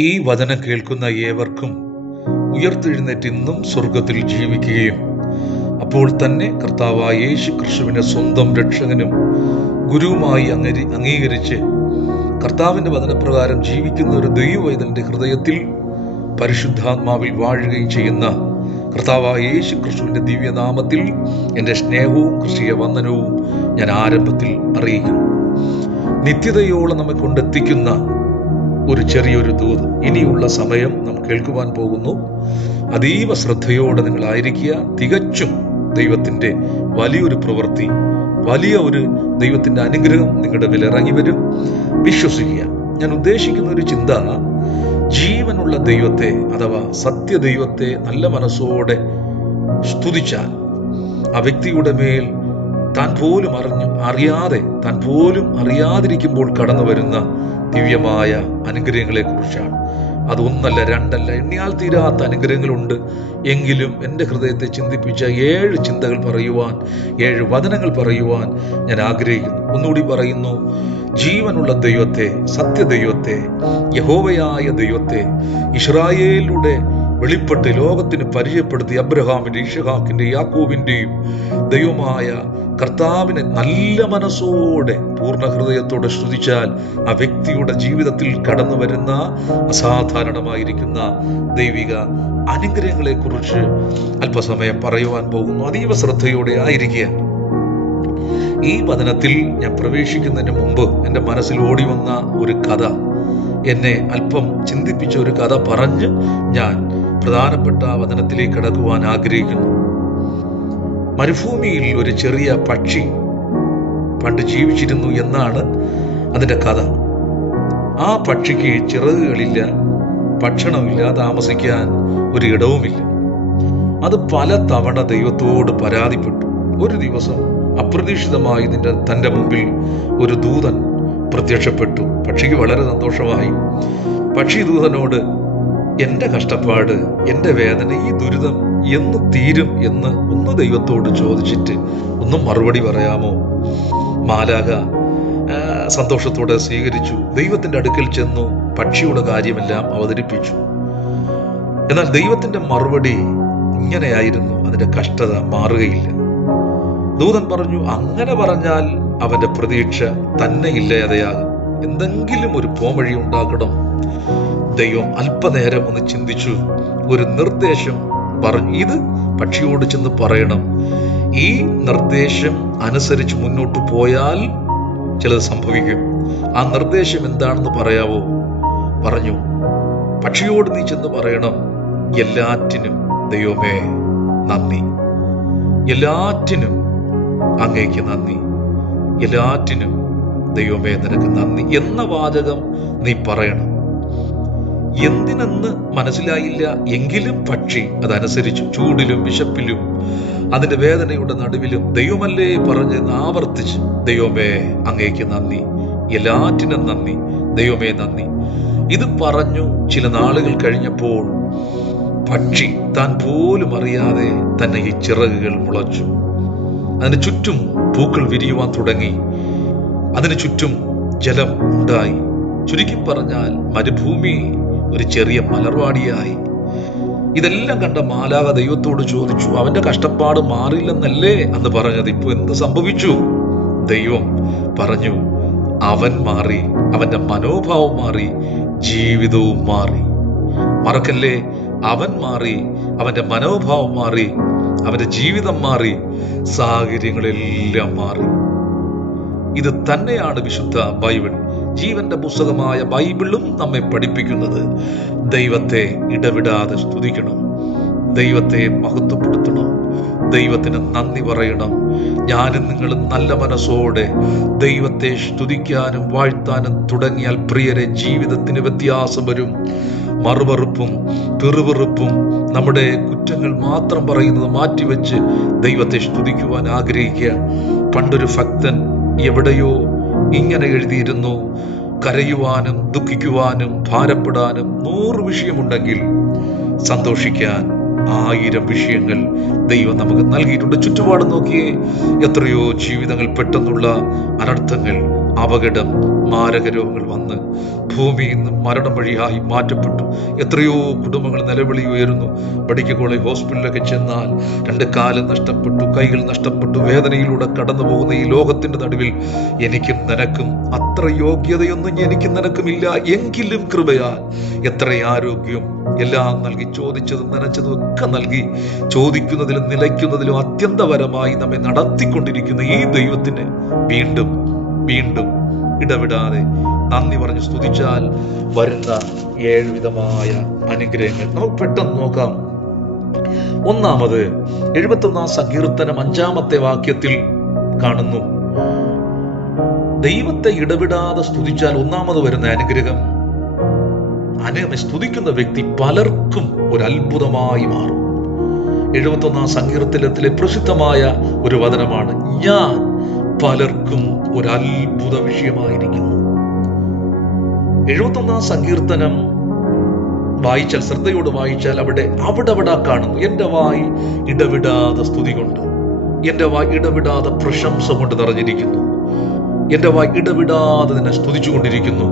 ഈ വചനം കേൾക്കുന്ന ഏവർക്കും ഉയർത്തെഴുന്നേറ്റ് ഇന്നും സ്വർഗത്തിൽ ജീവിക്കുകയും അപ്പോൾ തന്നെ കർത്താവായ യേശു ക്രിസ്തുവിനെ സ്വന്തം രക്ഷകനും ഗുരുവുമായി അംഗീകരിച്ച് കർത്താവിൻ്റെ വചനപ്രകാരം ജീവിക്കുന്ന ഒരു ദൈവവൈതലിൻ്റെ ഹൃദയത്തിൽ പരിശുദ്ധാത്മാവിൽ വാഴുകയും ചെയ്യുന്ന കർത്താവായ യേശു ക്രിസ്തുവിൻ്റെ ദിവ്യനാമത്തിൽ എൻ്റെ സ്നേഹവും ക്രിസ്തീയ വന്ദനവും ഞാൻ ആരംഭത്തിൽ അറിയിക്കുന്നു. നിത്യതയോളം നമ്മെ കൊണ്ടെത്തിക്കുന്ന ഒരു ചെറിയൊരു ദൂത് ഇനിയുള്ള സമയം നാം കേൾക്കുവാൻ പോകുന്നു. അതീവ ശ്രദ്ധയോടെ നിങ്ങളായിരിക്കുക. തികച്ചും ദൈവത്തിൻ്റെ വലിയൊരു പ്രവൃത്തി, വലിയ ഒരു ദൈവത്തിൻ്റെ അനുഗ്രഹം നിങ്ങളുടെ മേൽ ഇറങ്ങി വരും. വിശ്വസിക്കുക. ഞാൻ ഉദ്ദേശിക്കുന്ന ഒരു ചിന്ത, ജീവനുള്ള ദൈവത്തെ അഥവാ സത്യദൈവത്തെ നല്ല മനസ്സോടെ സ്തുതിച്ചാൽ ആ വ്യക്തിയുടെ മേൽ താൻ പോലും അറിയാതിരിക്കുമ്പോൾ കടന്നു വരുന്ന ദിവ്യമായ അനുഗ്രഹങ്ങളെ കുറിച്ചാണ്. അതൊന്നല്ല, രണ്ടല്ല, എണ്ണിയാൽ തീരാത്ത അനുഗ്രഹങ്ങളുണ്ട്. എങ്കിലും എൻ്റെ ഹൃദയത്തെ ചിന്തിപ്പിച്ച 7 ചിന്തകൾ പറയുവാൻ, 7 വചനങ്ങൾ പറയുവാൻ ഞാൻ ആഗ്രഹിക്കുന്നു. ഒന്നുകൂടി പറയുന്നു. ജീവനുള്ള ദൈവത്തെ, സത്യദൈവത്തെ, യഹോവയായ ദൈവത്തെ, ഇസ്രായേലിലൂടെ വെളിപ്പെട്ട് ലോകത്തിന് പരിചയപ്പെടുത്തി അബ്രഹാമിൻ്റെ, ഇസഹാക്കിൻ്റെ, യാക്കോബിൻ്റെയും ദൈവമായ കർത്താവിനെ നല്ല മനസ്സോടെ പൂർണ്ണ ഹൃദയത്തോടെ സ്തുതിച്ചാൽ ആ വ്യക്തിയുടെ ജീവിതത്തിൽ കടന്നു വരുന്ന അസാധാരണമായിരിക്കുന്ന ദൈവിക അനുഗ്രഹങ്ങളെ കുറിച്ച് അല്പസമയം പറയുവാൻ പോകുന്നു. അതീവ ശ്രദ്ധയോടെ ആയിരിക്കുക. ഈ വചനത്തിൽ ഞാൻ പ്രവേശിക്കുന്നതിന് മുമ്പ് എൻ്റെ മനസ്സിൽ ഓടി വന്ന ഒരു കഥ, എന്നെ അല്പം ചിന്തിപ്പിച്ച ഒരു കഥ പറഞ്ഞ് ഞാൻ പ്രധാനപ്പെട്ട വചനത്തിലേക്ക് കടക്കുവാൻ ആഗ്രഹിക്കുന്നു. മരുഭൂമിയിൽ ഒരു ചെറിയ പക്ഷി പണ്ട് ജീവിച്ചിരുന്നു എന്നാണ് അതിൻ്റെ കഥ. ആ പക്ഷിക്ക് ചിറകുകളില്ല, ഭക്ഷണമില്ല, താമസിക്കാൻ ഒരു ഇടവുമില്ല. അത് പല തവണ ദൈവത്തോട് പരാതിപ്പെട്ടു. ഒരു ദിവസം അപ്രതീക്ഷിതമായി തൻ്റെ മുമ്പിൽ ഒരു ദൂതൻ പ്രത്യക്ഷപ്പെട്ടു. പക്ഷിക്ക് വളരെ സന്തോഷമായി. പക്ഷി ദൂതനോട്, എൻ്റെ കഷ്ടപ്പാട്, എൻ്റെ വേദന, ഈ ദുരിതം എന്ന് തീരും എന്ന് ഒന്ന് ദൈവത്തോട് ചോദിച്ചിട്ട് ഒന്നും മറുപടി പറയാമോ? മാലാഖ സന്തോഷത്തോടെ സ്വീകരിച്ചു. ദൈവത്തിൻ്റെ അടുക്കൽ ചെന്നു പക്ഷിയുടെ കാര്യമെല്ലാം അവതരിപ്പിച്ചു. എന്നാൽ ദൈവത്തിൻ്റെ മറുപടി ഇങ്ങനെയായിരുന്നു: അതിൻ്റെ കഷ്ടത മാറുകയില്ല. ദൂതൻ പറഞ്ഞു, അങ്ങനെ പറഞ്ഞാൽ അവൻ്റെ പ്രതീക്ഷ തന്നെ ഇല്ലാതെയാകും. എന്തെങ്കിലും ഒരു പോംവഴി ഉണ്ടാക്കണം. ദൈവം അല്പനേരം ഒന്ന് ചിന്തിച്ചു. ഒരു നിർദ്ദേശം പറഞ്ഞു, ഇത് പക്ഷിയോട് ചെന്ന് പറയണം. ഈ നിർദ്ദേശം അനുസരിച്ച് മുന്നോട്ട് പോയാൽ ചിലത് സംഭവിക്കും. ആ നിർദ്ദേശം എന്താണെന്ന് പറയാവോ? പറഞ്ഞു, പക്ഷിയോട് നീ ചെന്ന് പറയണം, എല്ലാറ്റിനും ദൈവമേ നന്ദി, എല്ലാറ്റിനും അങ്ങേക്ക് നന്ദി, എല്ലാറ്റിനും ദൈവമേ നിനക്ക് നന്ദി എന്ന വാചകം നീ പറയണം. എന്തിനെന്ന് മനസ്സിലായില്ല. എങ്കിലും പക്ഷി അതനുസരിച്ചു. ചൂടിലും വിശപ്പിലും അതിന്റെ വേദനയുടെ നടുവിലും ദൈവമല്ലേ പറഞ്ഞ് ആവർത്തിച്ച്, ദൈവമേ അങ്ങേക്ക് നന്ദി, എല്ലാറ്റിനും നന്ദി, ദൈവമേ നന്ദി. ഇത് പറഞ്ഞു ചില നാളുകൾ കഴിഞ്ഞപ്പോൾ പക്ഷി താൻ പോലും അറിയാതെ തന്നെ ഈ ചിറകുകൾ മുളച്ചു. അതിന് ചുറ്റും പൂക്കൾ വിരിയുവാൻ തുടങ്ങി. അതിന് ചുറ്റും ജലം ഉണ്ടായി. ചുരുക്കി പറഞ്ഞാൽ മരുഭൂമി ഒരു ചെറിയ മലർവാടിയായി. ഇതെല്ലാം കണ്ട മാലാഖ ദൈവത്തോട് ചോദിച്ചു, അവന്റെ കഷ്ടപ്പാട് മാറില്ലെന്നല്ലേ അന്ന് പറഞ്ഞത്? ഇപ്പൊ എന്ത് സംഭവിച്ചു? ദൈവം പറഞ്ഞു, അവൻ മാറി, അവന്റെ മനോഭാവം മാറി, ജീവിതവും മാറി. മറക്കല്ലേ, അവൻ മാറി, അവന്റെ മനോഭാവം മാറി, അവന്റെ ജീവിതം മാറി, സാഹചര്യങ്ങളെല്ലാം മാറി. ഇത് തന്നെയാണ് വിശുദ്ധ ബൈബിൾ, ജീവന്റെ പുസ്തകമായ ബൈബിളും നമ്മെ പഠിപ്പിക്കുന്നത്. ദൈവത്തെ ഇടവിടാതെ സ്തുതിക്കണം, ദൈവത്തെ മഹത്വപ്പെടുത്തണം, ദൈവത്തിന് നന്ദി പറയണം. ഞാനും നിങ്ങളും നല്ല മനസ്സോടെ ദൈവത്തെ സ്തുതിക്കാനും വാഴ്ത്താനും തുടങ്ങിയാൽ പ്രിയരെ, ജീവിതത്തിന് വ്യത്യാസം വരും. മറുവെറുപ്പും പിറുവെറുപ്പും നമ്മുടെ കുറ്റങ്ങൾ മാത്രം പറയുന്നത് മാറ്റിവെച്ച് ദൈവത്തെ സ്തുതിക്കുവാൻ ആഗ്രഹിക്കുക. പണ്ടൊരു ഭക്തൻ എവിടെയോ ഇങ്ങനെ എഴുതിയിരുന്നു: കരയുവാനും ദുഃഖിക്കുവാനും ഭാരപ്പെടാനും 100 വിഷയമുണ്ടെങ്കിൽ സന്തോഷിക്കാൻ 1000 വിഷയങ്ങൾ ദൈവം നമുക്ക് നൽകിയിട്ടുണ്ട്. ചുറ്റുപാടും നോക്കിയേ, എത്രയോ ജീവിതങ്ങൾ പെട്ടെന്നുള്ള അനർത്ഥങ്ങൾ, അപകടം, മാരക രോഗങ്ങൾ വന്ന് ഭൂമിയിൽ നിന്ന് മരണം വഴിയായി മാറ്റപ്പെട്ടു. എത്രയോ കുടുംബങ്ങൾ നിലവിളി ഉയരുന്നു. മെഡിക്കൽ കോളേജ് ഹോസ്പിറ്റലിലൊക്കെ ചെന്നാൽ 2 കാല് നഷ്ടപ്പെട്ടു, കൈകൾ നഷ്ടപ്പെട്ടു, വേദനയിലൂടെ കടന്നു പോകുന്ന ഈ ലോകത്തിന്റെ നടുവിൽ എനിക്കും നിനക്കും അത്ര യോഗ്യതയൊന്നും എനിക്കും നിനക്കുമില്ല, എങ്കിലും കൃപയാൽ എത്ര ആരോഗ്യം എല്ലാം നൽകി, ചോദിച്ചതും നനച്ചതും ഒക്കെ നൽകി, ചോദിക്കുന്നതിലും നിലയ്ക്കുന്നതിലും അത്യന്തപരമായി നമ്മെ നടത്തിക്കൊണ്ടിരിക്കുന്ന ഈ ദൈവത്തിന് വീണ്ടും വീണ്ടും ഇടവിടാതെ നന്ദി പറഞ്ഞ് സ്തുതിച്ചാൽ വരുന്ന 7 വിധമായ അനുഗ്രഹങ്ങൾ നമുക്ക് പെട്ടെന്ന് നോക്കാം. ഒന്നാമത് 71 സങ്കീർത്തനം 5-ാമത്തെ വാക്യത്തിൽ കാണുന്നു, ദൈവത്തെ ഇടവിടാതെ സ്തുതിച്ചാൽ ഒന്നാമത് വരുന്ന അനുഗ്രഹം, സ്തുതിക്കുന്ന വ്യക്തി പലർക്കും ഒരു അത്ഭുതമായി മാറും. 71 സങ്കീർത്തനത്തിലെ പ്രസിദ്ധമായ ഒരു വചനമാണ്, ഞാൻ പലർക്കും ഒരു അത്ഭുത വിഷയമായിരിക്കുന്നു. 71 സങ്കീർത്തനം വായിച്ചാൽ, ശ്രദ്ധയോട് വായിച്ചാൽ അവിടെ കാണുന്നു, എന്റെ വായി ഇടവിടാതെ സ്തുതി കൊണ്ട്, എന്റെ വായി ഇടവിടാതെ പ്രശംസ കൊണ്ട് നിറഞ്ഞിരിക്കുന്നു, എന്റെ വായി ഇടവിടാതെ നിന്നെ സ്തുതിച്ചുകൊണ്ടിരിക്കുന്നു.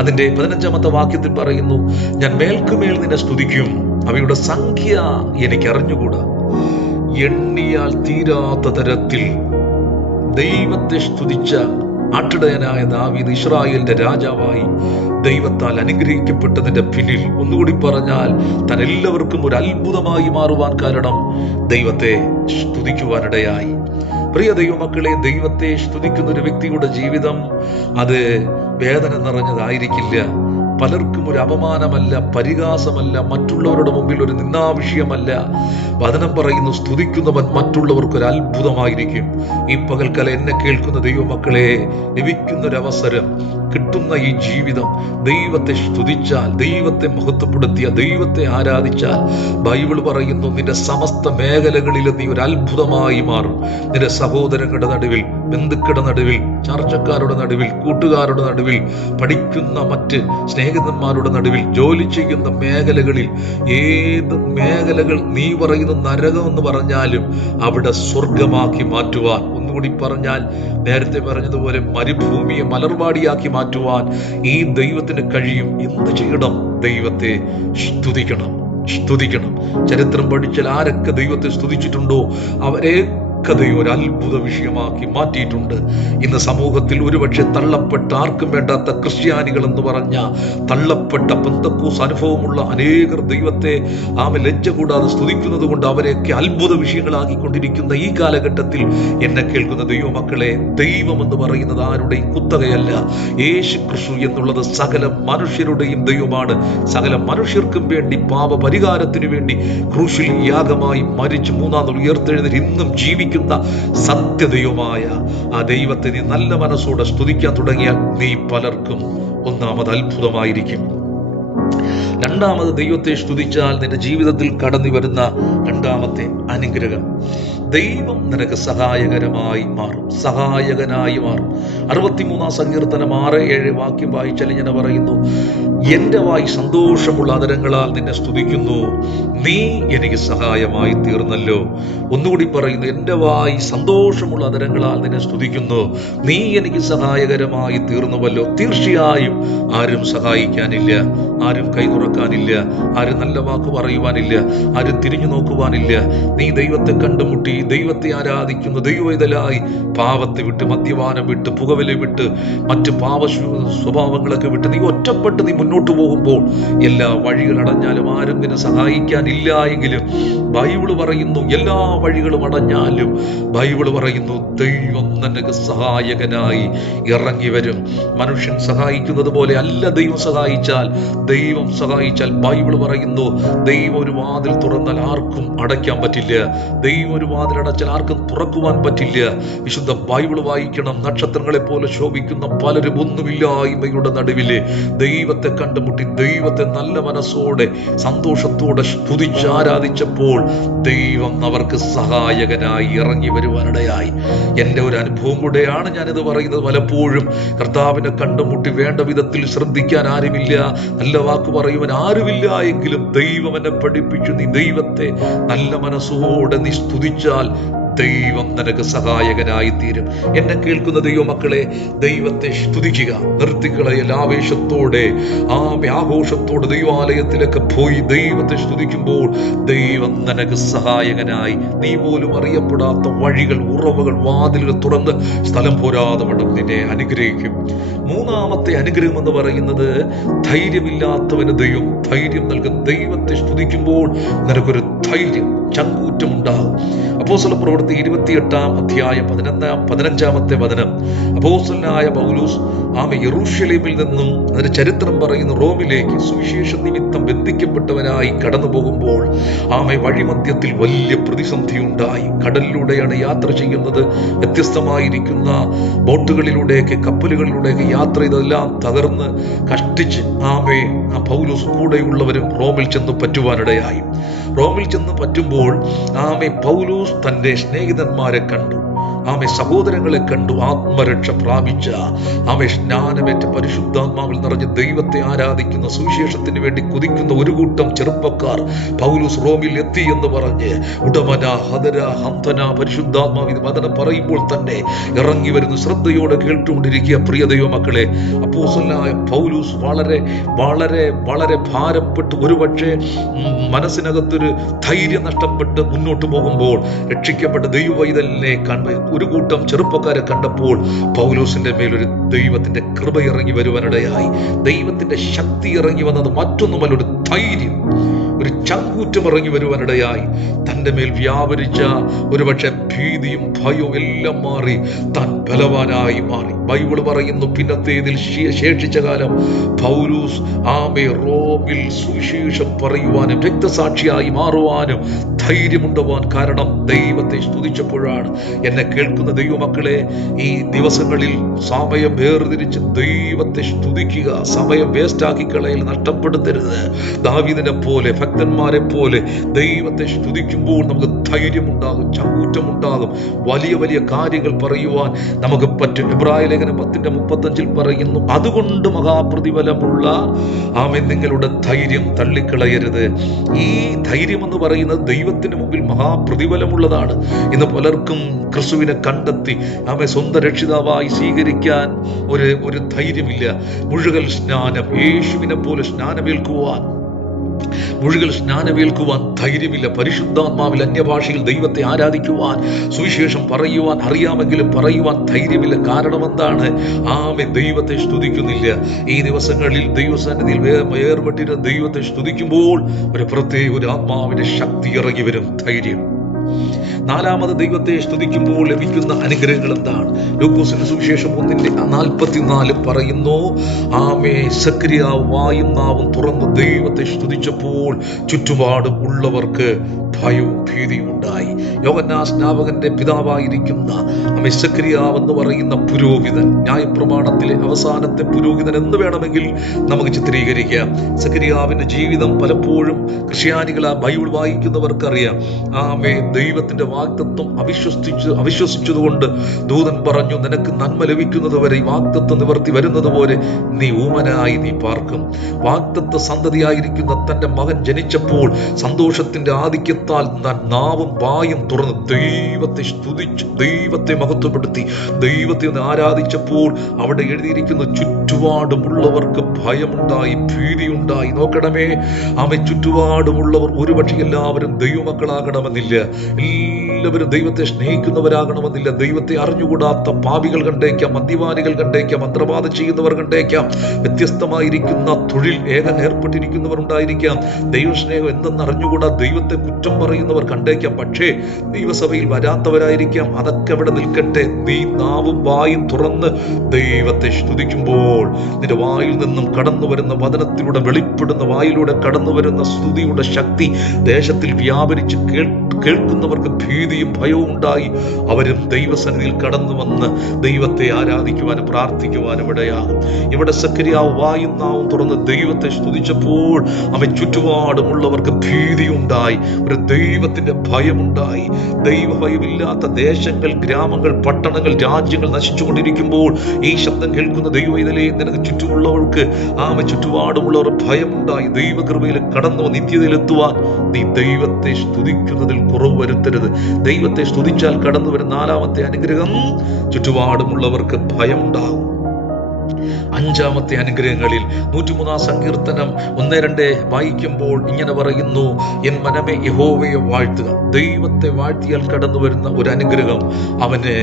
അതിന്റെ 15-ാമത്തെ വാക്യത്തിൽ പറയുന്നു, ഞാൻ മേൽക്കുമേൽ നിന്നെ സ്തുതിക്കും, അവയുടെ സംഖ്യ എനിക്ക് അറിഞ്ഞുകൂടാ. എണ്ണിയാൽ തീരാത്ത തരത്തിൽ ദൈവത്തെ സ്തുതിച്ച ആട്ടിടയനായ ദാവീദ് ഇസ്രായേലിന്റെ രാജാവായി ദൈവത്താൽ അനുഗ്രഹിക്കപ്പെട്ടതിന്റെ പിന്നിൽ, ഒന്നുകൂടി പറഞ്ഞാൽ താൻ എല്ലാവർക്കും ഒരു അത്ഭുതമായി മാറുവാൻ കാരണം ദൈവത്തെ സ്തുതിക്കുവാനിടയായി. പ്രിയ ദൈവമക്കളെ, ദൈവത്തെ സ്തുതിക്കുന്ന ഒരു വ്യക്തിയുടെ ജീവിതം അത് വേദന നിറഞ്ഞതായിരിക്കില്ല. പലർക്കും ഒരു അപമാനമല്ല, പരിഹാസമല്ല, മറ്റുള്ളവരുടെ മുമ്പിൽ ഒരു നിന്ദാവിഷയമല്ല. വചനം പറയുന്നു, സ്തുതിക്കുന്നവൻ മറ്റുള്ളവർക്കൊരു അത്ഭുതമായിരിക്കും. ഈ പകൽക്കാല എന്നെ കേൾക്കുന്ന ദൈവമക്കളെ, ലഭിക്കുന്നൊരവസരം, കിട്ടുന്ന ഈ ജീവിതം ദൈവത്തെ സ്തുതിച്ചാൽ, ദൈവത്തെ മഹത്വപ്പെടുത്തിയ, ദൈവത്തെ ആരാധിച്ചാൽ, ബൈബിൾ പറയുന്നു, നിന്റെ സമസ്ത മേഖലകളിലും നീ ഒരു അത്ഭുതമായി മാറും. നിന്റെ സഹോദരങ്ങളുടെ നടുവിൽ, ബന്ധുക്കളുടെ നടുവിൽ, ചർച്ചക്കാരുടെ നടുവിൽ, കൂട്ടുകാരുടെ നടുവിൽ, പഠിക്കുന്ന മറ്റ് സ്നേഹിതന്മാരുടെ നടുവിൽ, ജോലി ചെയ്യുന്ന മേഖലകളിൽ, ഏത് മേഖലകൾ നീ പറയുന്ന നരകം എന്ന് പറഞ്ഞാലും അവിടെ സ്വർഗമാക്കി മാറ്റുവാൻ, ഒന്നുകൂടി പറഞ്ഞാൽ നേരത്തെ പറഞ്ഞതുപോലെ മരുഭൂമിയെ മലർവാടിയാക്കി മാറ്റുവാൻ ഈ ദൈവത്തിന് കഴിയും. എന്ത് ചെയ്യണം? ദൈവത്തെ സ്തുതിക്കണം. ചരിത്രം പഠിച്ചാൽ ആരൊക്കെ ദൈവത്തെ സ്തുതിച്ചിട്ടുണ്ടോ അവരെ ദൈവം ഒരു അത്ഭുത വിഷയമാക്കി മാറ്റിയിട്ടുണ്ട്. ഇന്ന് സമൂഹത്തിൽ ഒരുപക്ഷെ തള്ളപ്പെട്ട, ആർക്കും വേണ്ടാത്ത ക്രിസ്ത്യാനികൾ എന്ന് പറഞ്ഞ, തള്ളപ്പെട്ട പെന്തക്കോസ് അനുഭവമുള്ള അനേകർ ദൈവത്തെ ലജ്ജ കൂടാതെ സ്തുതിക്കുന്നത് കൊണ്ട് അവരെയൊക്കെ അത്ഭുത വിഷയങ്ങളാക്കിക്കൊണ്ടിരിക്കുന്ന ഈ കാലഘട്ടത്തിൽ എന്നെ കേൾക്കുന്ന ദൈവമക്കളെ, ദൈവം എന്ന് പറയുന്നത് ആരുടെയും കുത്തകയല്ല. യേശു ക്രിസ്തു എന്നുള്ളത് സകല മനുഷ്യരുടെയും ദൈവമാണ്. സകല മനുഷ്യർക്കും വേണ്ടി പാപപരിഹാരത്തിനു വേണ്ടി ക്രൂശിൽ യാഗമായി മരിച്ച് 3-ാം നാൾ ഉയർത്തെഴുന്നേറ്റ് ഇന്നും ജീവിക്കുന്ന സത്യദൈവമായ ആ ദൈവത്തെ നീ നല്ല മനസ്സോടെ സ്തുതിക്കാൻ തുടങ്ങിയാൽ നീ പലർക്കും ഒന്നാമത് അത്ഭുതമായിരിക്കും. രണ്ടാമത്, ദൈവത്തെ സ്തുതിച്ചാൽ നിന്റെ ജീവിതത്തിൽ കടന്നു വരുന്ന 2-ാമത്തെ അനുഗ്രഹം, ദൈവം നിനക്ക് സഹായകനായി മാറും. 63-ാം സങ്കീർത്തനം 6-7 വാക്യം വായിച്ചാൽ ഇങ്ങനെ പറയുന്നു, എന്റെ വായി സന്തോഷമുള്ള അതരങ്ങളാൽ നിന്നെ സ്തുതിക്കുന്നു, നീ എനിക്ക് സഹായമായി തീർന്നല്ലോ. ഒന്നുകൂടി പറയുന്നു, എന്റെ വായി സന്തോഷമുള്ള അതരങ്ങളാൽ നിന്നെ സ്തുതിക്കുന്നു, നീ എനിക്ക് സഹായകരമായി തീർന്നുവല്ലോ. തീർച്ചയായും ആരും സഹായിക്കാനില്ല, ആരും കൈ തുറക്കാനില്ല, ആരും നല്ല വാക്ക് പറയുവാനില്ല, ആരും തിരിഞ്ഞു നോക്കുവാനില്ല. നീ ദൈവത്തെ കണ്ടുമുട്ടി, ദൈവത്തെ ആരാധിക്കുന്ന ദൈവവേദലായി പാവത്തെ വിട്ട്, മദ്യപാനം വിട്ട്, പുകവലി വിട്ട്, മറ്റ് പാവ സ്വഭാവങ്ങളൊക്കെ വിട്ട് നീ ഒറ്റപ്പെട്ട് നീ മുന്നോട്ട് പോകുമ്പോൾ എല്ലാ വഴികൾ അടഞ്ഞാലും ആരും നിന്നെ സഹായിക്കാനില്ല എങ്കിലും ബൈബിള് പറയുന്നു, എല്ലാ വഴികളും അടഞ്ഞാലും ബൈബിള് പറയുന്നു ദൈവം നിനക്ക് സഹായകനായി ഇറങ്ങി വരും. മനുഷ്യൻ സഹായിക്കുന്നത് പോലെ അല്ല ദൈവം സഹായിച്ചാൽ ബൈബിള് പറയുന്നു, ദൈവം ഒരു വാതിൽ തുറന്നാൽ ആർക്കും അടയ്ക്കാൻ പറ്റില്ല, ദൈവം ഒരു വാതിൽ അടച്ചാൽ ആർക്കും തുറക്കുവാൻ പറ്റില്ല. വിശുദ്ധ ബൈബിള് വായിക്കണം. നക്ഷത്രങ്ങളെ പോലെ ശോഭിക്കുന്ന പലരും ഒന്നുമില്ലായ്മയുടെ നടുവില് ദൈവത്തെ കണ്ടുമുട്ടി, ദൈവത്തെ നല്ല മനസ്സോടെ സന്തോഷത്തോടെ സ്തുതിച്ച് ആരാധിച്ചപ്പോൾ ദൈവം അവർക്ക് സഹായകനായി ഇറങ്ങി വരുവാനിടയായി. എൻ്റെ ഒരു അനുഭവം കൂടെയാണ് ഞാനിത് പറയുന്നത്. പലപ്പോഴും കർത്താവിനെ കണ്ടുമുട്ടി വേണ്ട വിധത്തിൽ ശ്രദ്ധിക്കാൻ ആരുമില്ല, നല്ല വാക്ക് പറയുവാൻ പറയുവാൻ ആരുമില്ല എങ്കിലും ദൈവം എന്നെ പഠിപ്പിച്ചു. നീ ദൈവത്തെ നല്ല മനസ്സോടെ നീ സ്തുതിച്ചാൽ ദൈവം നിനക്ക് സഹായകനായി തീരും. എന്നെ കേൾക്കുന്ന ദൈവമക്കളെ, ദൈവത്തെ സ്തുതിക്കുക, നിർത്തിക്കളയൽ. ആവേശത്തോടെ ആഘോഷത്തോടെ ദൈവാലയത്തിലൊക്കെ പോയി ദൈവത്തെ സ്തുതിക്കുമ്പോൾ ദൈവം നിനക്ക് സഹായകനായി. നീ പോലും അറിയപ്പെടാത്ത വഴികൾ, ഉറവുകൾ, വാതിലുകൾ തുറന്ന് സ്ഥലം പോരാതെ വണ്ണം നിന്നെ അനുഗ്രഹിക്കും. മൂന്നാമത്തെ അനുഗ്രഹം എന്ന് പറയുന്നത്, ധൈര്യമില്ലാത്തവന് ദൈവം ധൈര്യം നൽകും. ദൈവത്തെ സ്തുതിക്കുമ്പോൾ നിനക്കൊരു ധൈര്യം, ചങ്കൂറ്റമുണ്ടാകും. അപ്പോസ്തലപ്രവൃത്തി 28-ാം അധ്യായം 15-ാമത്തെ വചനം. അപ്പോസ്തലനായ പൗലോസ് യെരൂശലേമിൽ നിന്നും, അതിന്റെ ചരിത്രം പറയുന്ന, റോമിലേക്ക് സുവിശേഷ നിമിത്തം ബന്ധിക്കപ്പെട്ടവനായി കടന്നു പോകുമ്പോൾ വഴിമധ്യത്തിൽ വലിയ പ്രതിസന്ധി ഉണ്ടായി. കടലിലൂടെയാണ് യാത്ര ചെയ്യുന്നത്. വ്യത്യസ്തമായിരിക്കുന്ന ബോട്ടുകളിലൂടെയൊക്കെ, കപ്പലുകളിലൂടെയൊക്കെ യാത്ര ചെയ്തെല്ലാം തകർന്ന് കഷ്ടിച്ച് പൗലോസ് കൂടെയുള്ളവരും റോമിൽ ചെന്ന് പറ്റുവാനിടയായി. റോമിൽ ചെന്ന് പറ്റുമ്പോൾ പൗലോസ് തന്റെ സ്നേഹിതന്മാരെ കണ്ടു, സഹോദരങ്ങളെ കണ്ടു. ആത്മരക്ഷ പ്രാപിച്ച സ്നാനമേറ്റ പരിശുദ്ധാത്മാവിൽ നിറഞ്ഞ് ദൈവത്തെ ആരാധിക്കുന്ന, സുവിശേഷത്തിന് വേണ്ടി കുതിക്കുന്ന ഒരു കൂട്ടം ചെറുപ്പക്കാർ പൗലോസ് റോമിൽ എത്തി എന്ന് പറഞ്ഞ് ഉടമന ഹദര ഹംതന പരിശുദ്ധാത്മാവ് വചനം പറയുമ്പോൾ തന്നെ ഇറങ്ങി വരുന്നു. ശ്രദ്ധയോടെ കേട്ടുകൊണ്ടിരിക്കുക പ്രിയ ദൈവമക്കളെ. അപ്പോസ്തലനായ പൗലോസ് വളരെ വളരെ വളരെ ഭാരപ്പെട്ട്, ഒരുപക്ഷെ മനസ്സിനകത്തൊരു ധൈര്യം നഷ്ടപ്പെട്ട് മുന്നോട്ട് പോകുമ്പോൾ രക്ഷിക്കപ്പെട്ട ദൈവവൈതലിനെ ഒരു കൂട്ടം ചെറുപ്പക്കാരെ കണ്ടപ്പോൾ പൗലോസിന്റെ മേലൊരു ദൈവത്തിന്റെ കൃപ ഇറങ്ങി വരുവാനിടയായി. ദൈവത്തിന്റെ ശക്തി ഇറങ്ങി വന്നത് മറ്റൊന്നുമല്ല, ഒരു ധൈര്യം, ഒരു ചങ്കൂറ്റം ഇറങ്ങി വരുവാനിടയായി. തന്റെ മേൽ വ്യാപരിച്ച ഒരുപക്ഷെ ഭീതിയും ഭയവും എല്ലാം മാറി താൻ ബലവാനായി മാറി. ബൈബിൾ പറയുന്നു, പിന്നത്തേതിൽ ശേഷിച്ച കാലം പൗലോസ് റോമിൽ സുവിശേഷം പറയുവാനും രക്തസാക്ഷിയായി മാറുവാനും ധൈര്യമുണ്ടാവാൻ കാരണം ദൈവത്തെ സ്തുതിച്ചപ്പോഴാണ്. എന്നെ കേൾക്കുന്ന ദൈവമക്കളെ, ഈ ദിവസങ്ങളിൽ സമയം വേർതിരിച്ച് ദൈവത്തെ സ്തുതിക്കുക. സമയം വേസ്റ്റാക്കി കളയൽ, നഷ്ടപ്പെടുത്തരുത്. ദാവീദിനെ പോലെ, ഭക്തന്മാരെ പോലെ ദൈവത്തെ സ്തുതിക്കുമ്പോൾ നമുക്ക് ധൈര്യമുണ്ടാകും, ചങ്കൂറ്റമുണ്ടാകും. വലിയ വലിയ കാര്യങ്ങൾ പറയുവാൻ നമുക്ക് പറ്റും. എബ്രായ ലേഖനം 10:35 പറയുന്നു, അതുകൊണ്ട് മഹാപ്രതിഫലമുള്ള നിങ്ങളുടെ ധൈര്യം തള്ളിക്കളയരുത്. ഈ ധൈര്യം എന്ന് പറയുന്നത് ദൈവത്തിന് മുമ്പിൽ മഹാപ്രതിഫലമുള്ളതാണ്. ഇന്ന് പലർക്കും ക്രിസ്തുവിനെ കണ്ടെത്തി സ്വന്തം രക്ഷിതാവായി സ്വീകരിക്കാൻ ഒരു ധൈര്യമില്ല. മുഴുകൽ സ്നാനം, യേശുവിനെ പോലെ മുഴുകൽ സ്നാനമേൽക്കുവാൻ ധൈര്യമില്ല. പരിശുദ്ധാത്മാവിൽ അന്യഭാഷയിൽ ദൈവത്തെ ആരാധിക്കുവാൻ, സുവിശേഷം പറയുവാൻ അറിയാമെങ്കിലും പറയുവാൻ ധൈര്യമില്ല. കാരണം എന്താണ്? ദൈവത്തെ സ്തുതിക്കുന്നില്ല. ഈ ദിവസങ്ങളിൽ ദൈവസന്നിധിയിൽ ഏർപ്പെട്ടിരുന്ന ദൈവത്തെ സ്തുതിക്കുമ്പോൾ ഒരു പ്രത്യേക ഒരു ആത്മാവിന്റെ ശക്തി ഇറങ്ങി വരും, ധൈര്യം. നാലാമത്, ദൈവത്തെ സ്തുതിക്കുമ്പോൾ ലഭിക്കുന്ന അനുഗ്രഹങ്ങൾ എന്താണ്? ലൂക്കോസിന്റെ സുവിശേഷം 1:44 പറയുന്നു, സക്രിയാവ് വായും നാവും തുറന്ന് ദൈവത്തെ സ്തുതിച്ചപ്പോൾ ചുറ്റുപാടും ഉള്ളവർക്ക് ഭയവും ഭീതിയും ഉണ്ടായി. യോഹന്നാൻ സ്നാപകന്റെ പിതാവായിരിക്കുന്ന സക്രിയാവ് എന്ന് പറയുന്ന പുരോഹിതൻ, ന്യായപ്രമാണത്തിലെ അവസാനത്തെ പുരോഹിതൻ എന്ന് വേണമെങ്കിൽ നമുക്ക് ചിത്രീകരിക്കാം. സക്രിയാവിന്റെ ജീവിതം പലപ്പോഴും ക്രിസ്ത്യാനികൾ, ബൈബിൾ വായിക്കുന്നവർക്കറിയാം. ദൈവത്തിന്റെ വാഗ്ദത്തം അവിശ്വസിച്ചതുകൊണ്ട് ദൂതൻ പറഞ്ഞു, നിനക്ക് നന്മ ലഭിക്കുന്നത് വരെ ഈ വാഗ്ദത്തം നിവർത്തി വരുന്നത് പോലെ നീ ഊമനായി നീ പാർക്കും. വാഗ്ദത്ത സന്തതിയായിരിക്കുന്ന തന്റെ മകൻ ജനിച്ചപ്പോൾ സന്തോഷത്തിന്റെ ആധിക്യത്താൽ താൻ നാവും വായും തുറന്ന് ദൈവത്തെ സ്തുതിച്ചു, ദൈവത്തെ മഹത്വപ്പെടുത്തി, ദൈവത്തെ ഒന്ന് ആരാധിച്ചപ്പോൾ അവിടെ എഴുതിയിരിക്കുന്ന ചുറ്റുപാടുമുള്ളവർക്ക് ഭയമുണ്ടായി, ഭീതിയുണ്ടായി. നോക്കണമേ, ചുറ്റുപാടുമുള്ളവർ ഒരുപക്ഷെ എല്ലാവരും ദൈവമക്കളാകണമെന്നില്ല, എല്ലാവരും ദൈവത്തെ സ്നേഹിക്കുന്നവരാകണമെന്നില്ല. ദൈവത്തെ അറിഞ്ഞുകൂടാത്ത പാപികൾ കണ്ടേക്കാം, മദ്യപാനികൾ കണ്ടേക്കാം, മന്ത്രവാദം ചെയ്യുന്നവർ കണ്ടേക്കാം, വ്യത്യസ്തമായിരിക്കുന്ന തൊഴിൽ ഏർപ്പെട്ടിരിക്കുന്നവർ ഉണ്ടായിരിക്കാം. ദൈവസ്നേഹം എന്തെന്ന് അറിഞ്ഞുകൂടാ ദൈവത്തെ കുറ്റം പറയുന്നവർ കണ്ടേക്കാം. പക്ഷേ ദൈവസഭയിൽ വരാത്തവരായിരിക്കാം. അതൊക്കെ അവിടെ നിൽക്കട്ടെ. നീ നാവും വായും തുറന്ന് ദൈവത്തെ സ്തുതിക്കുമ്പോൾ നിന്റെ വായിൽ നിന്നും കടന്നു വരുന്ന വചനത്തിലൂടെ വെളിപ്പെടുന്ന, വായിലൂടെ കടന്നു വരുന്ന സ്തുതിയുടെ ശക്തി ദേശത്തിൽ വ്യാപരിച്ച് കേൾക്കുന്നവർക്ക് ഭീതിയും ഭയവും ഉണ്ടായി അവരും ദൈവസന്നിധിയിൽ കടന്നു വന്ന് ദൈവത്തെ ആരാധിക്കുവാനും പ്രാർത്ഥിക്കുവാനും ഇടയാകും. ഇവിടെ സക്കറിയാവ് വായും നാവും തുറന്ന് ദൈവത്തെ സ്തുതിച്ചപ്പോൾ അവൻ ചുറ്റുപാടുമുള്ളവർക്ക് ഭീതി ഉണ്ടായി, ഒരു ദൈവത്തിന്റെ ഭയമുണ്ടായി. ദൈവഭയമില്ലാത്ത ദേശങ്ങൾ, ഗ്രാമങ്ങൾ, പട്ടണങ്ങൾ, രാജ്യങ്ങൾ നശിച്ചുകൊണ്ടിരിക്കുമ്പോൾ ഈ ശബ്ദം കേൾക്കുന്ന ദൈവവേദനയെ നിനക്ക് ചുറ്റുമുള്ളവർക്ക് ചുറ്റുപാടുമുള്ളവർ ഭയമുണ്ടായി. ദൈവകൃപയിൽ കടന്നു നിത്യതയിലെത്തുവാൻ നീ ദൈവത്തെ സ്തുതിക്കുന്നതിൽ കുറവ് വരുത്തരുത്. ദൈവത്തെ സ്തുതിച്ചാൽ കടന്നു വരുന്ന 4ാമത്തെ അനുഗ്രഹം, ചുറ്റുപാടുമുള്ളവർക്ക് ഭയമുണ്ടാകും. 5ാമത്തെ അനുഗ്രഹങ്ങളിൽ 103 സങ്കീർത്തനം 1-2 വായിക്കുമ്പോൾ ഇങ്ങനെ പറയുന്നു, എൻ മനമേ യഹോവയെ വാഴ്ത്തുക. ദൈവത്തെ വാഴ്ത്തിയാൽ കടന്നു വരുന്ന ഒരു അനുഗ്രഹം, അവന്റെ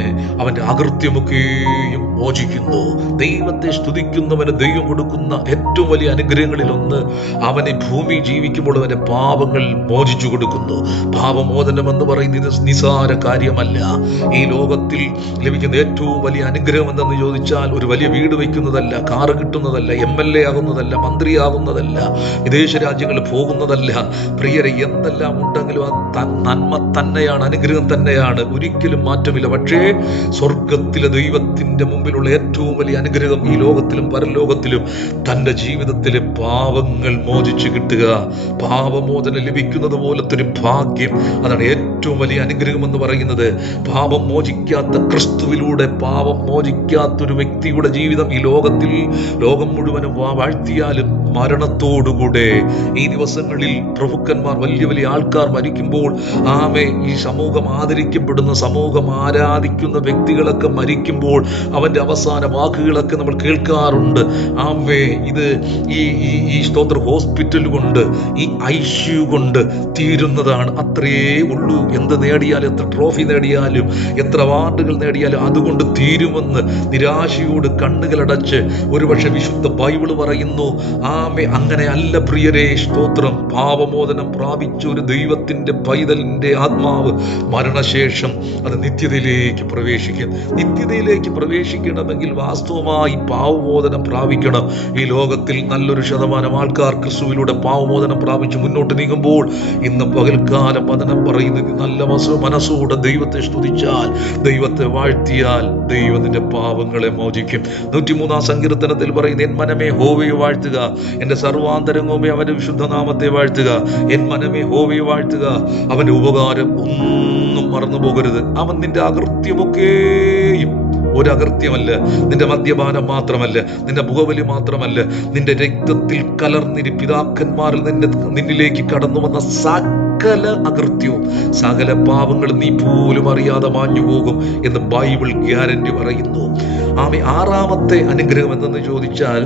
അകൃത്യമൊക്കെയും മോചിക്കുന്നു. ദൈവത്തെ സ്തുതിക്കുന്നവന് ദൈവം കൊടുക്കുന്ന ഏറ്റവും വലിയ അനുഗ്രഹങ്ങളിൽ ഒന്ന്, അവനെ ഭൂമി ജീവിക്കുമ്പോൾ അവന്റെ പാപങ്ങൾ മോചിച്ചു കൊടുക്കുന്നു. പാപമോചനം എന്ന് പറയുന്നത് നിസാര കാര്യമല്ല. ഈ ലോകത്തിൽ ലഭിക്കുന്ന ഏറ്റവും വലിയ അനുഗ്രഹം എന്തെന്ന് ചോദിച്ചാൽ ഒരു വലിയ വീട് വയ്ക്കുന്നതല്ല, കാറ് കിട്ടുന്നതല്ല, MLA ആകുന്നതല്ല, മന്ത്രിയാകുന്നതല്ല, വിദേശ രാജ്യങ്ങളിൽ പോകുന്നതല്ല. പ്രിയരെ, എന്തെല്ലാം ഉണ്ടെങ്കിലും അത് നന്മ തന്നെയാണ്, അനുഗ്രഹം തന്നെയാണ്, ഒരിക്കലും മാറ്റമില്ല. പക്ഷേ സ്വർഗത്തിലെ ദൈവത്തിന്റെ മുമ്പിലുള്ള ഏറ്റവും വലിയ അനുഗ്രഹം ഈ ലോകത്തിലും പരലോകത്തിലും തന്റെ ജീവിതത്തിലെ പാപങ്ങൾ മോചിച്ചു കിട്ടുക, പാപമോചനം ലഭിക്കുന്നത് പോലത്തെ ഒരു ഭാഗ്യം. അതാണ് ഏറ്റവും വലിയ അനുഗ്രഹം എന്ന് പറയുന്നത്. പാപം മോചിക്കാത്ത ക്രിസ്തുവിലൂടെ പാപം മോചിക്കാത്തൊരു വ്യക്തിയുടെ ജീവിതം ഈ ലോകം മുഴുവനും വാഴ്ത്തിയാലും മരണത്തോടുകൂടെ ഈ ദിവസങ്ങളിൽ പ്രഭുക്കന്മാർ, വലിയ വലിയ ആൾക്കാർ മരിക്കുമ്പോൾ ഈ സമൂഹം ആദരിക്കപ്പെടുന്ന, സമൂഹം ആരാധിക്കുന്ന വ്യക്തികളൊക്കെ മരിക്കുമ്പോൾ അവന്റെ അവസാന വാക്കുകളൊക്കെ നമ്മൾ കേൾക്കാറുണ്ട്. ഇത് ഈ സ്തോത്ര ഹോസ്പിറ്റൽ കൊണ്ട്, ഈ ICU കൊണ്ട് തീരുന്നതാണ്, അത്രയേ ഉള്ളൂ. എന്ത് നേടിയാലും, എത്ര ട്രോഫി നേടിയാലും, എത്ര അവാർഡുകൾ നേടിയാലും അതുകൊണ്ട് തീരുമെന്ന് നിരാശയോട് കണ്ണുകളടച്ച് ഒരുപക്ഷെ വിശുദ്ധ ബൈബിള് പറയുന്നു. അങ്ങനെ അല്ല പ്രിയരേ, സ്തോത്രം. പാപമോചനം പ്രാപിച്ച ഒരു ദൈവത്തിന്റെ പൈതലിന്റെ ആത്മാവ് മരണശേഷം അത് നിത്യതയിലേക്ക് പ്രവേശിക്കും. നിത്യതയിലേക്ക് പ്രവേശിക്കണമെങ്കിൽ വാസ്തവമായി പാപമോചനം പ്രാപിക്കണം. ഈ ലോകത്തിൽ നല്ലൊരു ശതമാനം ആൾക്കാർ ക്രിസ്തുവിലൂടെ പാപമോചനം പ്രാപിച്ച് മുന്നോട്ട് നീങ്ങുമ്പോൾ ഇന്ന് പകൽക്കാലം വചനം പറയുന്നത്, നല്ല മനസ്സോടെ ദൈവത്തെ സ്തുതിച്ചാൽ, ദൈവത്തെ വാഴ്ത്തിയാൽ ദൈവത്തിന്റെ പാപങ്ങളെ മോചിക്കും. 103 സങ്കീർത്തനത്തിൽ പറയുന്നത്, എൻ മനമേ യഹോവയെ വാഴ്ത്തുക, എന്റെ സർവാന്തരംഗമേ അവന്റെ വിശുദ്ധ നാമത്തെ വാഴ്ത്തുക. എൻ മനമേ യഹോവയെ വാഴ്ത്തുക, അവന്റെ ഉപകാരം ഒന്നും മറന്നു പോകരുത്. അവൻ നിന്റെ അകൃത്യമൊക്കെയും, ഒരകൃത്യമല്ല, നിന്റെ മദ്യപാനം മാത്രമല്ല, നിന്റെ മുഖവലി മാത്രമല്ല, നിന്റെ രക്തത്തിൽ കലർന്നിരി പിതാക്കന്മാരിൽ നിന്നിലേക്ക് കടന്നു വന്ന സകല അകൃത്യവും, സകല പാവങ്ങളും നീ പോലും അറിയാതെ മാഞ്ഞു പോകും എന്ന് ബൈബിൾ ഗ്യാരണ്ടി പറയുന്നു. 6ാമത്തെ അനുഗ്രഹം എന്തെന്ന് ചോദിച്ചാൽ,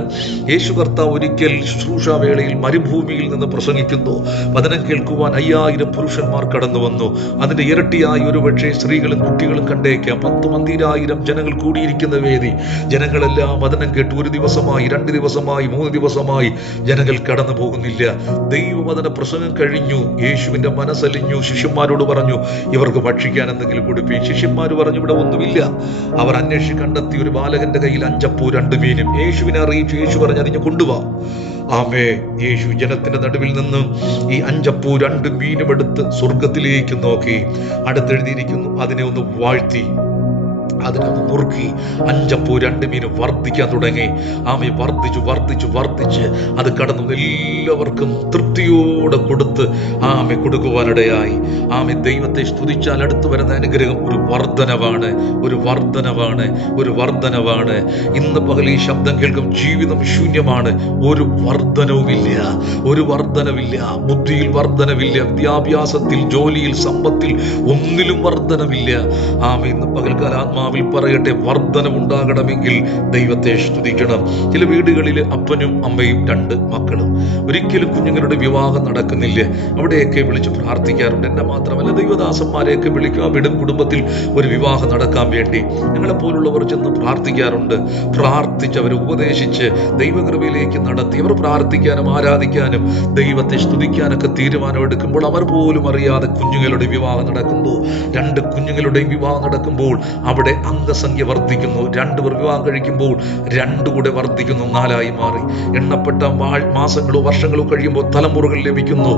യേശു കർത്താവ് ഒരിക്കൽ ശുശ്രൂഷാവേളയിൽ മരുഭൂമിയിൽ നിന്ന് പ്രസംഗിക്കുന്നു. വചനം കേൾക്കുവാൻ 5000 പുരുഷന്മാർ കടന്നു വന്നു. അതിന്റെ ഇരട്ടിയായി ഒരുപക്ഷെ സ്ത്രീകളും കുട്ടികളും കണ്ടേക്കാം. 10,000 ജനങ്ങൾ കൂടിയിരിക്കുന്ന വേദി. ജനങ്ങളെല്ലാം വചനം കേട്ട് 1 ദിവസമായി, 2 ദിവസമായി, 3 ദിവസമായി ജനങ്ങൾ കടന്നു പോകുന്നില്ല. ദൈവവചന പ്രസംഗം കഴിഞ്ഞു. യേശുവിന്റെ മനസ്സലിഞ്ഞു. ശിഷ്യന്മാരോട് പറഞ്ഞു, ഇവർക്ക് ഭക്ഷിക്കാൻ എന്തെങ്കിലും കൊടുപ്പി. ശിഷ്യന്മാർ പറഞ്ഞു, ഇവിടെ ഒന്നുമില്ല. അവർ അന്വേഷിച്ച് കണ്ടെത്തി, ഒരു ബാലകന്റെ കയ്യിൽ 5 അപ്പവും 2 മീനും. യേശുവിനെ അറിയിച്ചു. യേശു പറഞ്ഞു, അതിനെ കൊണ്ടുപോവാ. യേശു ജനത്തിന്റെ നടുവിൽ നിന്ന് ഈ 5 അപ്പവും 2 മീനും എടുത്ത് സ്വർഗത്തിലേക്ക് നോക്കി. അടുത്തെഴുതിയിരിക്കുന്നു, അതിനെ ഒന്ന് വാഴ്ത്തി, അതിനൊന്ന് നുറുക്കി 5 അപ്പവും 2 മീനും വർദ്ധിക്കാൻ തുടങ്ങി. വർദ്ധിച്ച് അത് കടന്നു എല്ലാവർക്കും തൃപ്തിയോടെ കൊടുക്കുവാനിടയായി. ദൈവത്തെ സ്തുതിച്ചാൽ അടുത്തു വരുന്ന അനുഗ്രഹം ഒരു വർധനവാണ്. ഇന്ന് പകൽ ഈ ശബ്ദം കേൾക്കും, ജീവിതം ശൂന്യമാണ്, ഒരു വർധനവില്ല. ബുദ്ധിയിൽ വർധനവില്ല, വിദ്യാഭ്യാസത്തിൽ, ജോലിയിൽ, സമ്പത്തിൽ, ഒന്നിലും വർധനവില്ല. ഇന്ന് പകൽക്കാലം ആത്മാവിൽ പറയട്ടെ, വർധനവുണ്ടാകണമെങ്കിൽ ദൈവത്തെ സ്തുതിക്കണം. ചില വീടുകളിൽ അപ്പനും അമ്മയും 2 മക്കളും, ഒരിക്കലും കുഞ്ഞുങ്ങളുടെ വിവാഹം നടക്കുന്നില്ല. അവിടെയൊക്കെ വിളിച്ച് പ്രാർത്ഥിക്കാറുണ്ട്. എന്നെ മാത്രമല്ല, ദൈവദാസന്മാരെയൊക്കെ വിളിക്കുക, വിടും കുടുംബത്തിൽ ഒരു വിവാഹം നടക്കാൻ വേണ്ടി ഞങ്ങളെപ്പോലുള്ളവർ ചെന്ന് പ്രാർത്ഥിക്കാറുണ്ട്. പ്രാർത്ഥിച്ച് അവരെ ഉപദേശിച്ച് ദൈവകൃപയിലേക്ക് നടത്തി അവർ പ്രാർത്ഥിക്കാനും ആരാധിക്കാനും ദൈവത്തെ സ്തുതിക്കാനൊക്കെ തീരുമാനമെടുക്കുമ്പോൾ അവർ പോലും അറിയാതെ കുഞ്ഞുങ്ങളുടെ വിവാഹം നടക്കുന്നു. 2 കുഞ്ഞുങ്ങളുടെയും വിവാഹം നടക്കുമ്പോൾ അവിടെ അംഗസംഖ്യ വർദ്ധിക്കുന്നു. 2 പേർ വിവാഹം കഴിക്കുമ്പോൾ 2 കൂടെ വർദ്ധിക്കുന്നു, 4 മാറി. എണ്ണപ്പെട്ട മാസങ്ങളോ വർഷങ്ങളോ കഴിയുമ്പോൾ തലമുറകൾ ലഭിക്കുന്നു.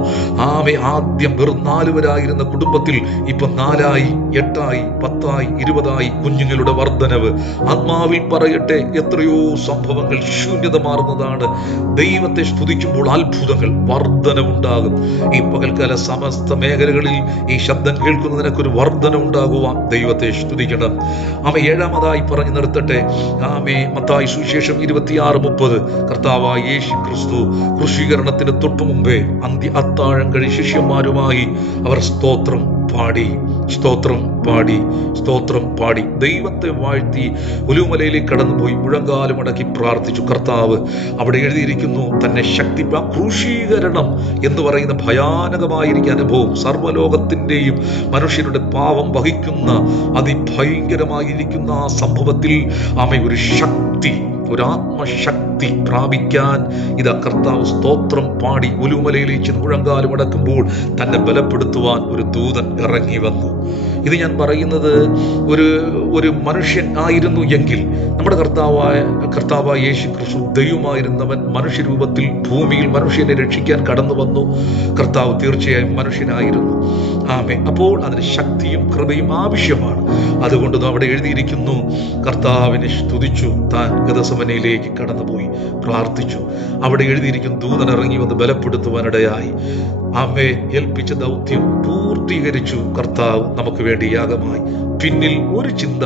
ആദ്യം വെറും 4 പേരായിരുന്ന കുടുംബത്തിൽ ഇപ്പൊ 4 ആയി, 8 ആയി, 10 ആയി, 20 ആയി. കുഞ്ഞുങ്ങളുടെ വർധനവ്. ആത്മാവിൽ പറയട്ടെ, എത്രയോ സംഭവങ്ങൾ ശൂന്യത മാറുന്നതാണ്. ദൈവത്തെ സ്തുതിക്കുമ്പോൾ അത്ഭുതങ്ങൾ വർധനവുണ്ടാകും. ഈ പകൽക്കാല സമസ്ത മേഖലകളിൽ ഈ ശബ്ദം കേൾക്കുന്നതിനൊരു വർധന ഉണ്ടാകുവാൻ ദൈവത്തെ സ്തുതിക്കണം. 7-ാമതായി പറഞ്ഞു നിർത്തട്ടെ. മത്തായി സുവിശേഷം 26:30. കർത്താവായ യേശു ക്രിസ്തു ക്രൂശീകരണത്തിന് തൊട്ടു മുമ്പേ അത്താഴം കഴി ശിഷ്യന്മാരുമായി അവർ സ്തോത്രം പാടി ദൈവത്തെ വാഴ്ത്തി ഒലിവുമലയിലേക്ക് കടന്നുപോയി മുഴങ്കാലും അടക്കി പ്രാർത്ഥിച്ചു. കർത്താവ് അവിടെ എഴുതിയിരിക്കുന്നു, തന്നെ ക്രൂശീകരണം എന്ന് പറയുന്ന ഭയാനകമായിരിക്കുന്ന അനുഭവം, സർവ്വലോകത്തിന്റെയും മനുഷ്യരുടെ പാവം വഹിക്കുന്ന അതിഭയങ്കരമായിരിക്കുന്ന ആ സംഭവത്തിൽ ഒരു ശക്തി, ഒരു ആത്മശക്തി പ്രാപിക്കാൻ ഇതാ കർത്താവ് സ്തോത്രം പാടി ഒലിവുമലയിലേക്ക് മുഴങ്കാലും അടക്കുമ്പോൾ തന്നെ ബലപ്പെടുത്തുവാൻ ഒരു ദൂതൻ ഇറങ്ങി വന്നു. ഇത് ഞാൻ പറയുന്നത് ഒരു മനുഷ്യൻ ആയിരുന്നു എങ്കിൽ, നമ്മുടെ കർത്താവായ യേശു ക്രിസ്തു ദൈവമായിരുന്നവൻ മനുഷ്യരൂപത്തിൽ ഭൂമിയിൽ മനുഷ്യനെ രക്ഷിക്കാൻ കടന്നു വന്നു. കർത്താവ് തീർച്ചയായും മനുഷ്യനായിരുന്നു. അപ്പോൾ അതിന് ശക്തിയും കൃപയും ആവശ്യമാണ്. അതുകൊണ്ട് അവിടെ എഴുതിയിരിക്കുന്നു, കർത്താവിനെ സ്തുതിച്ചു താൻ ഗദസമനയിലേക്ക് കടന്നുപോയി പ്രാർത്ഥിച്ചു. അവിടെ എഴുതിയിരിക്കുന്നു, ദൂതൻ ഇറങ്ങി വന്ന് ബലപ്പെടുത്തുവാനിടയായി. ഏൽപ്പിച്ച ദൗത്യം പൂർത്തീകരിച്ചു കർത്താവ് നമുക്ക് വേണ്ടി യാഗമായി. പിന്നിൽ ഒരു ചിന്ത,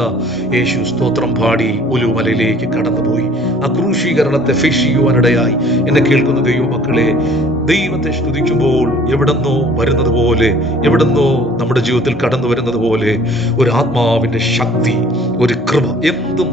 യേശു സ്തോത്രം പാടി ഒലിവുമലയിലേക്ക് കടന്നുപോയി. ആ ക്രൂശീകരണത്തെ ഫേസ് ചെയ്യുവാനിടയായി. എന്നെ കേൾക്കുന്ന ദൈവമക്കളെ, ദൈവത്തെ സ്തുതിക്കുമ്പോൾ എവിടെന്നോ വരുന്നത് പോലെ, എവിടെന്നോ നമ്മുടെ ജീവിതത്തിൽ കടന്നു വരുന്നത് പോലെ ഒരു ആത്മാവിന്റെ ശക്തി, ഒരു കൃപ, എന്തും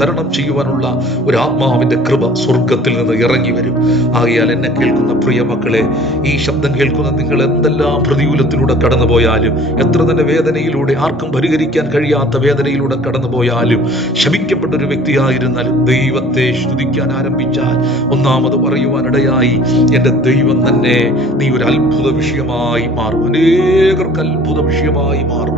തരണം ചെയ്യുവാനുള്ള ഒരു ആത്മാവിന്റെ കൃപ സ്വർഗത്തിൽ നിന്ന് ഇറങ്ങി വരും. ആകയാൽ എന്നെ കേൾക്കുന്ന പ്രിയ മക്കളെ, ഈ ശബ്ദം കേൾക്കുന്ന നിങ്ങൾ എന്തെല്ലാം പ്രതികൂലത്തിലൂടെ കടന്നുപോയാലും, എത്ര തന്നെ വേദനയിലൂടെ, ആർക്കും പരിഹരിക്കാൻ കഴിയാത്ത വേദനയിലൂടെ കടന്നുപോയാലും, ശപിക്കപ്പെട്ട ഒരു വ്യക്തിയായിരുന്നാലും ദൈവത്തെ സ്തുതിക്കാൻ ആരംഭിച്ചാൽ, ഒന്നാമത് പറയുവാനിടയായി, എന്റെ ദൈവം തന്നെ നീ ഒരു അത്ഭുത വിഷയമായി മാറും. അനേകർക്ക് അത്ഭുത വിഷയമായി മാറും.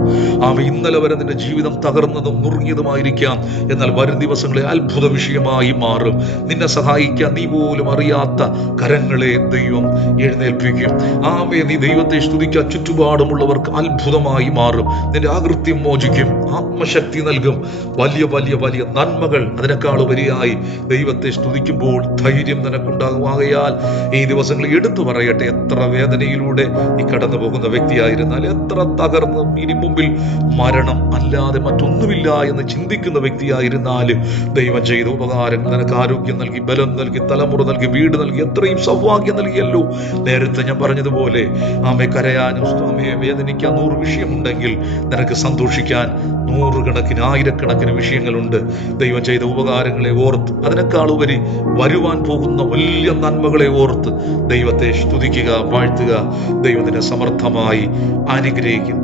ഇന്നലെ വരെ നിന്റെ ജീവിതം തകർന്നതും നുറുങ്ങിയതുമായിരിക്കാം, എന്നാൽ വരും ദിവസങ്ങളെ അത്ഭുത വിഷയമായി മാറും. നിന്നെ സഹായിക്കാൻ നീ പോലും അറിയാത്ത കരങ്ങളെ ദൈവം എഴുന്നേൽപ്പിക്കും. നീ ദൈവത്തെ സ്തുതിക്കാൻ ചുറ്റുപാടുമുള്ളവർക്ക് അത്ഭുതമായി മാറും. നിന്റെ ആകൃത്യം മോചിക്കും, ആത്മശക്തി നൽകും, വലിയ വലിയ വലിയ നന്മകൾ. അതിനേക്കാൾ ഉപരിയായി ദൈവത്തെ സ്തുതിക്കുമ്പോൾ ധൈര്യം നിനക്കുണ്ടാകും. ആകയാൽ ഈ ദിവസങ്ങളിൽ എടുത്തു പറയട്ടെ, എത്ര വേദനയിലൂടെ നീ കടന്നു പോകുന്ന വ്യക്തിയായിരുന്നാൽ, എത്ര തകർന്നും ഇനി മുമ്പിൽ മരണം അല്ലാതെ മറ്റൊന്നുമില്ല എന്ന് ചിന്തിക്കുന്ന വ്യക്തിയായിരുന്നാലും, ദൈവം ചെയ്ത ഉപകാരങ്ങൾ നിനക്ക് ആരോഗ്യം നൽകി, ബലം നൽകി, തലമുറ നൽകി, വീട് നൽകി, എത്രയും സൗഭാഗ്യം നൽകിയല്ലോ. നേരത്തെ ഞാൻ പറഞ്ഞതുപോലെ കരയാനും വേദനിക്കാൻ 100 വിഷയമുണ്ടെങ്കിൽ നിനക്ക് സന്തോഷിക്കാൻ 100 ആയിരക്കണക്കിന് വിഷയങ്ങളുണ്ട്. ദൈവം ചെയ്ത ഉപകാരങ്ങളെ ഓർത്ത്, അതിനേക്കാൾ ഉപരി വരുവാൻ പോകുന്ന വലിയ നന്മകളെ ഓർത്ത് ദൈവത്തെ സ്തുതിക്കുക, വാഴ്ത്തുക. ദൈവത്തിനെ സമർത്ഥമായി അനുഗ്രഹിക്കും.